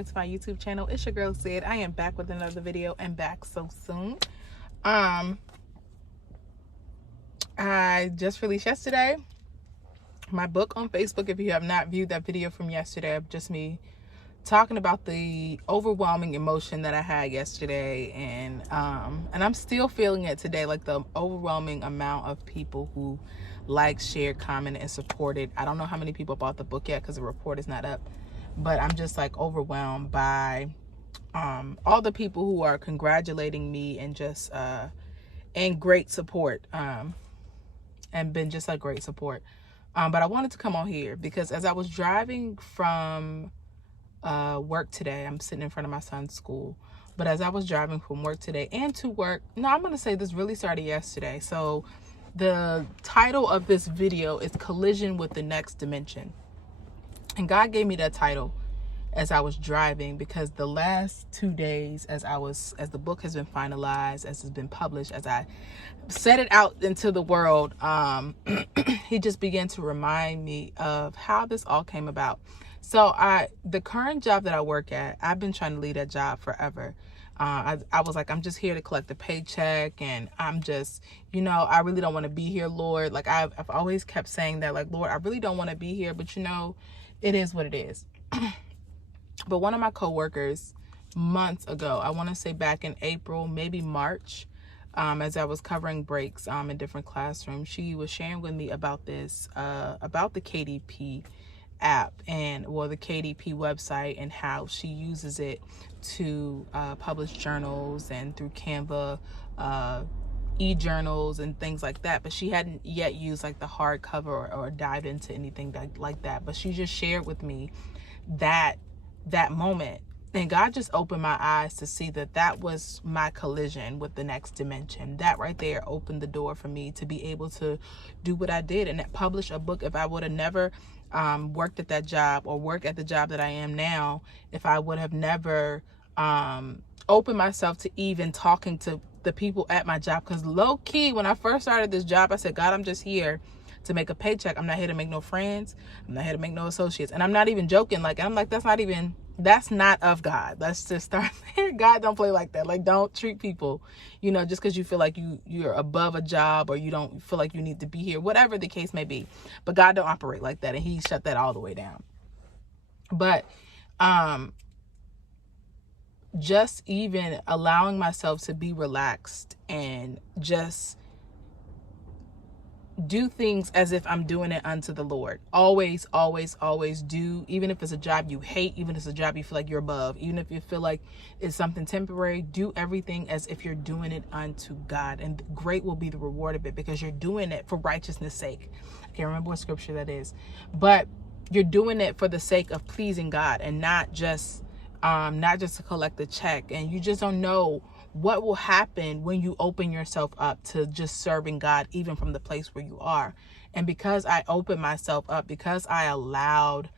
back to my YouTube channel. It's your girl Sid. I am back with another video and back so soon. I just released yesterday my book on Facebook. If you have not viewed that video from yesterday, just me talking about the overwhelming emotion that I had yesterday, and I'm still feeling it today, like the overwhelming amount of people who liked, shared, commented, and supported. I don't know how many people bought the book yet because the report is not up, but I'm just like overwhelmed by all the people who are congratulating me and just and great support, and been just like great support. But I wanted to come on here because as I was driving from work today, I'm sitting in front of my son's school, but as I was driving from work today and to work, I'm going to say this really started yesterday. So the title of this video is Collision with the Next Dimension. And God gave me that title as I was driving because the last 2 days, as the book has been finalized, as it's been published, as I set it out into the world, he just began to remind me of how this all came about. So the current job that I work at, I've been trying to leave that job forever. I was like, I'm just here to collect a paycheck, and I'm just, I really don't want to be here, Lord. Like I've always kept saying that, like, Lord, I really don't want to be here, but it is what it is. But one of my coworkers months ago, I want to say back in April, maybe March, as I was covering breaks in different classrooms, she was sharing with me about this, about the KDP app the KDP website, and how she uses it to publish journals and through Canva, e-journals and things like that. But she hadn't yet used like the hardcover or dive into anything like that. But she just shared with me that moment, and God just opened my eyes to see that was my collision with the next dimension. That right there opened the door for me to be able to do what I did and publish a book. If I would have never worked at that job or worked at the job that I am now, if I would have never opened myself to even talking to the people at my job, because low key, when I first started this job, I said, God, I'm just here to make a paycheck. I'm not here to make no friends. I'm not here to make no associates. And I'm not even joking. Like, I'm like, that's not of God. Let's just start there. God don't play like that. Like, don't treat people, just because you feel like you're above a job, or you don't feel like you need to be here, whatever the case may be. But God don't operate like that. And he shut that all the way down. But, just even allowing myself to be relaxed and just do things as if I'm doing it unto the Lord. Always, always, always do, even if it's a job you hate, even if it's a job you feel like you're above, even if you feel like it's something temporary, do everything as if you're doing it unto God. And great will be the reward of it, because you're doing it for righteousness' sake. I can't remember what scripture that is, but you're doing it for the sake of pleasing God, and not just to collect a check. And you just don't know what will happen when you open yourself up to just serving God, even from the place where you are. And because I opened myself up, because I allowed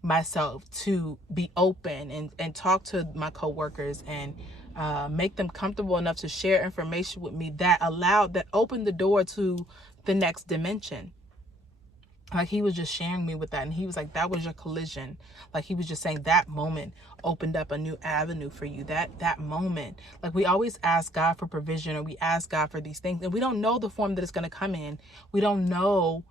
myself to be open and talk to my coworkers and make them comfortable enough to share information with me, that opened the door to the next dimension. Like, he was just sharing me with that, and he was like, that was your collision. Like, he was just saying that moment opened up a new avenue for you. That moment, like, we always ask God for provision, or we ask God for these things, and we don't know the form that it's going to come in. We don't know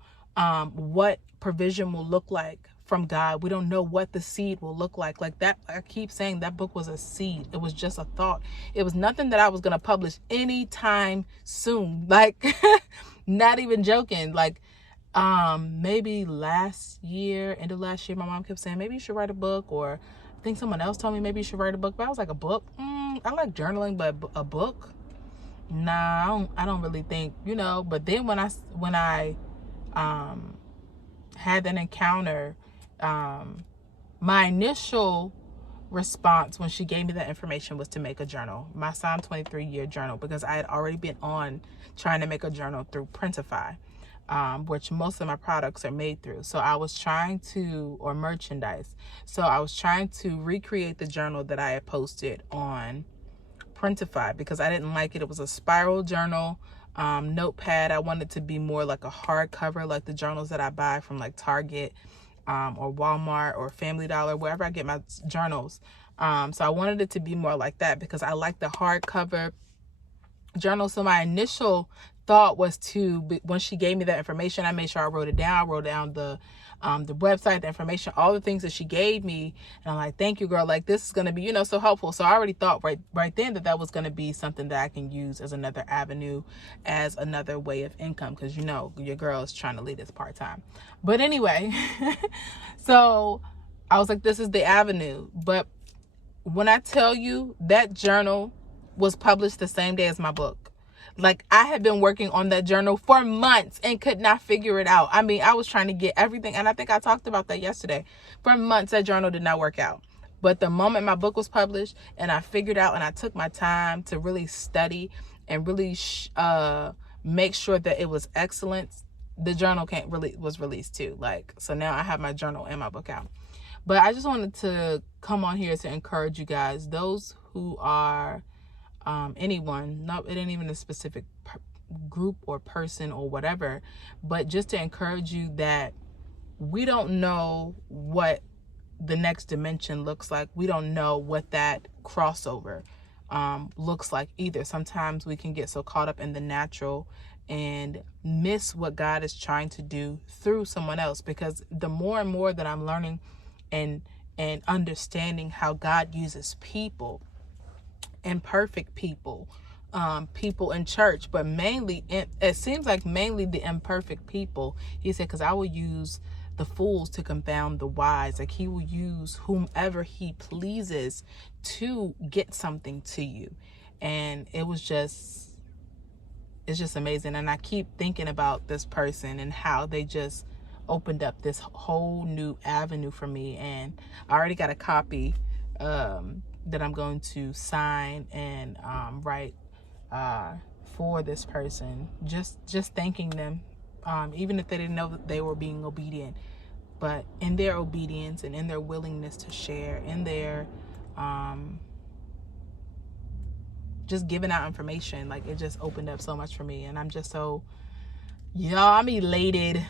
what provision will look like from God. We don't know what the seed will look like. Like that, I keep saying, that book was a seed. It was just a thought. It was nothing that I was going to publish anytime soon. Like, not even joking. Like, maybe last year, end of last year, my mom kept saying, maybe you should write a book, or I think someone else told me maybe you should write a book. But I was like, a book? I like journaling, but a book? Nah, I don't really think, But then when I had that encounter, my initial response when she gave me that information was to make a journal, my Psalm 23 year journal, because I had already been on trying to make a journal through Printify. Which most of my products are made through. So I was trying to, or merchandise. So I was trying to recreate the journal that I had posted on Printify, because I didn't like it. It was a spiral journal, notepad. I wanted to be more like a hardcover, like the journals that I buy from like Target, or Walmart or Family Dollar, wherever I get my journals. So I wanted it to be more like that because I like the hardcover journal. So my initial thought was when she gave me that information, I made sure I wrote it down. I wrote down the website, the information, all the things that she gave me. And I'm like, thank you, girl. Like, this is going to be, so helpful. So I already thought right then that was going to be something that I can use as another avenue, as another way of income. Cause your girl is trying to lead this part-time. But anyway, so I was like, this is the avenue. But when I tell you that journal was published the same day as my book. Like, I had been working on that journal for months and could not figure it out. I mean, I was trying to get everything. And I think I talked about that yesterday. For months, that journal did not work out. But the moment my book was published and I figured out and I took my time to really study and really make sure that it was excellent, the journal was released too. Like, so now I have my journal and my book out. But I just wanted to come on here to encourage you guys, those who are anyone, it ain't even a specific group or person or whatever, but just to encourage you that we don't know what the next dimension looks like. We don't know what that crossover looks like either. Sometimes we can get so caught up in the natural and miss what God is trying to do through someone else, because the more and more that I'm learning and understanding how God uses people, imperfect people, people in church, but mainly it seems like mainly the imperfect people. He said, because I will use the fools to confound the wise. Like, he will use whomever he pleases to get something to you. And it's just amazing. And I keep thinking about this person and how they just opened up this whole new avenue for me. And I already got a copy that I'm going to sign and write for this person, just thanking them, even if they didn't know that they were being obedient, but in their obedience and in their willingness to share, in their just giving out information, like, it just opened up so much for me. And I'm just so, I'm elated.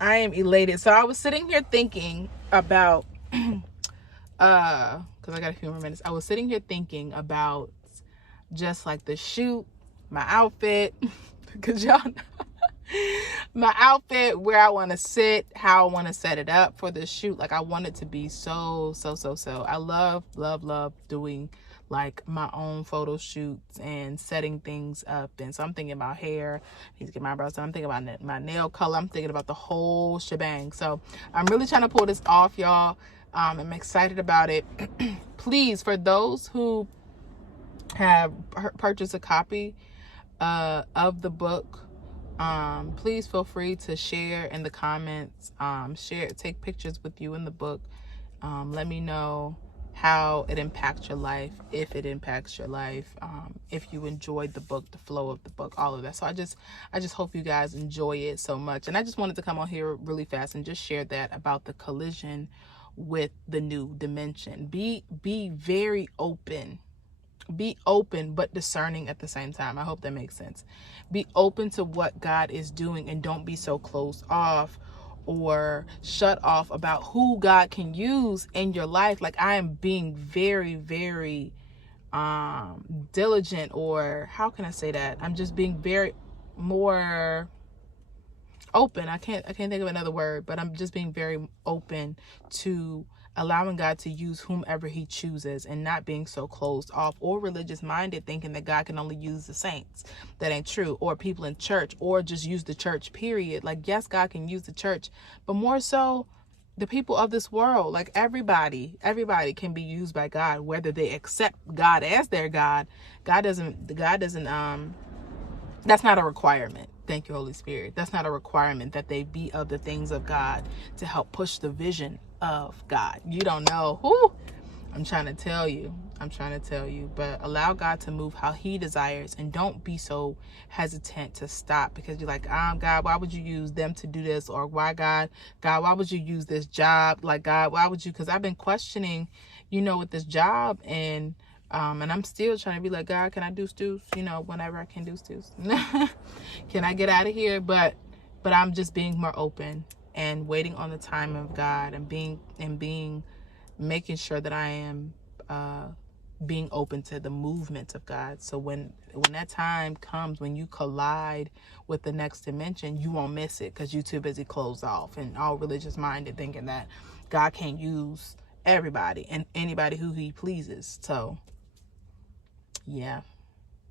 I am elated. So I was sitting here thinking about because I got a few more minutes. I was sitting here thinking about just like the shoot, my outfit, because y'all know my outfit, where I want to sit, how I want to set it up for the shoot. Like, I want it to be so. I love doing like my own photo shoots and setting things up. And so I'm thinking about hair. I need to get my eyebrows done. I'm thinking about my nail color. I'm thinking about the whole shebang. So I'm really trying to pull this off, y'all. I'm excited about it. Please, for those who have purchased a copy of the book, please feel free to share in the comments, take pictures with you in the book. Let me know how it impacts your life, if it impacts your life, if you enjoyed the book, the flow of the book, all of that. So I just hope you guys enjoy it so much. And I just wanted to come on here really fast and just share that about the collision with the new dimension. Be very open. Be open but discerning at the same time. I hope that makes sense. Be open to what God is doing, and don't be so closed off or shut off about who God can use in your life. Like, I am being very, very diligent, or how can I say that? I'm just being very more open. I can't think of another word, but I'm just being very open to allowing God to use whomever he chooses, and not being so closed off or religious minded, thinking that God can only use the saints. That ain't true. Or people in church, or just use the church, period. Like, yes, God can use the church, but more so the people of this world. Like, everybody can be used by God, whether they accept God as their God. God doesn't that's not a requirement. Thank you, Holy Spirit. That's not a requirement that they be of the things of God to help push the vision of God. You don't know. Who? I'm trying to tell you. But allow God to move how he desires, and don't be so hesitant to stop, because you're like, God, why would you use them to do this? Or why, God, why would you use this job? Like, God, why would you? Because I've been questioning, with this job, and I'm still trying to be like, God, can I do stews? Whenever I can do stews. Can I get out of here? But I'm just being more open. and waiting on the time of God, and making sure that I am being open to the movement of God. So when that time comes, when you collide with the next dimension, you won't miss it because you're too busy closed off and all religious minded, thinking that God can't use everybody and anybody who he pleases. So yeah,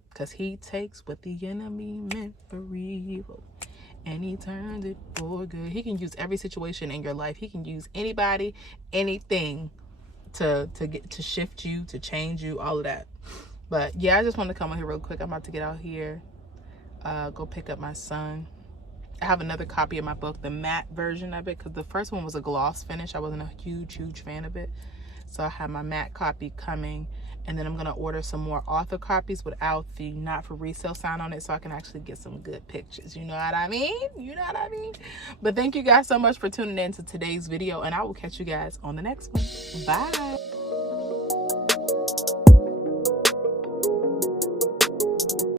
because he takes what the enemy meant for evil and he turns it for good. He can use every situation in your life. He can use anybody, anything to shift you, to change you, all of that. But yeah, I just want to come on here real quick. I'm about to get out here, go pick up my son. I have another copy of my book, the matte version of it, because the first one was a gloss finish. I wasn't a huge fan of it. So I have my matte copy coming, and then I'm going to order some more author copies without the not for resale sign on it, so I can actually get some good pictures. You know what I mean? You know what I mean? But thank you guys so much for tuning in to today's video, and I will catch you guys on the next one. Bye.